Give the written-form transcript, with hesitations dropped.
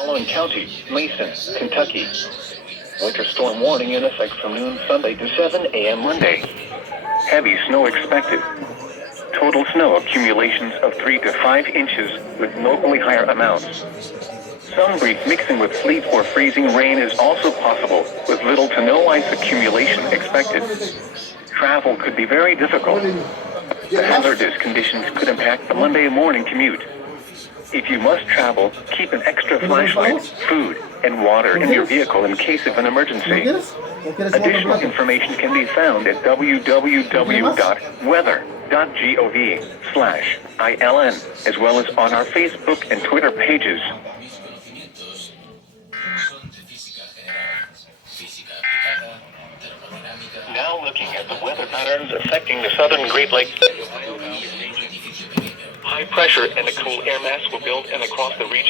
Following county, Mason, Kentucky. Winter storm warning in effect from noon Sunday to 7 a.m. Monday. Heavy snow expected. Total snow accumulations of 3 to 5 inches with locally higher amounts. Some brief mixing with sleet or freezing rain is also possible, with little to no ice accumulation expected. Travel could be very difficult. The hazardous conditions could impact the Monday morning commute. If you must travel, keep an extra flashlight, food, and water in your vehicle in case of an emergency. Additional information can be found at www.weather.gov/ILN, as well as on our Facebook and Twitter pages. Now looking at the weather patterns affecting the southern Great Lakes. High pressure and a cool air mass will build and across the region.